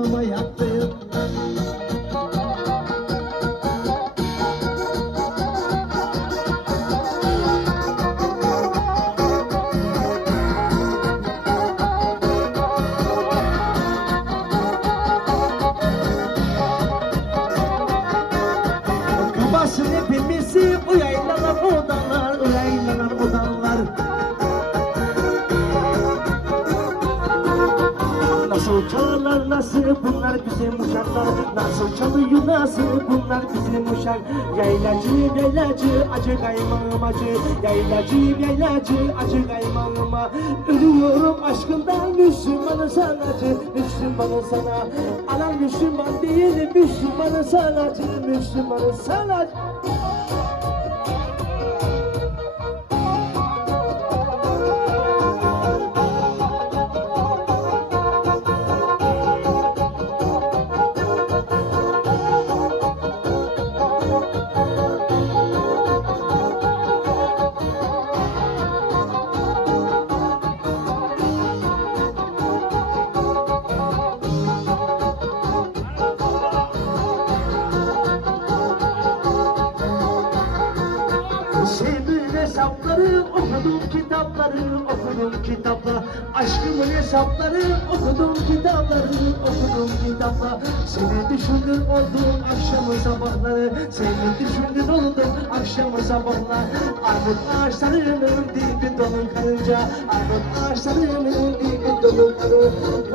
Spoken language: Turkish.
canıma yaktın. Babasın hepimizi o yaylanan Nasıl çalarlar nasıl bunlar bizim uşaklar? Nasıl çalıyor nasıl bunlar bizim uşak? Yaylacı yaylacı acı kaymağım acı. Yaylacı yaylacı acı kaymağıma Ölüyorum aşkından Müslümanı sana acı. Müslümanı sana. Anam Müslüman değil Müslümanı sana acı. Müslümanı Sevdiğin hesapları okudum kitapları okudum kitapla. Aşkımın hesapları okudum kitapları okudum kitapla. Seni düşündüm oldum akşamı sabahları. Seni düşündüm oldum akşamı sabahlar. Armut ağaçlarının dibi dolu karınca Armut ağaçlarının dibi dolu karınca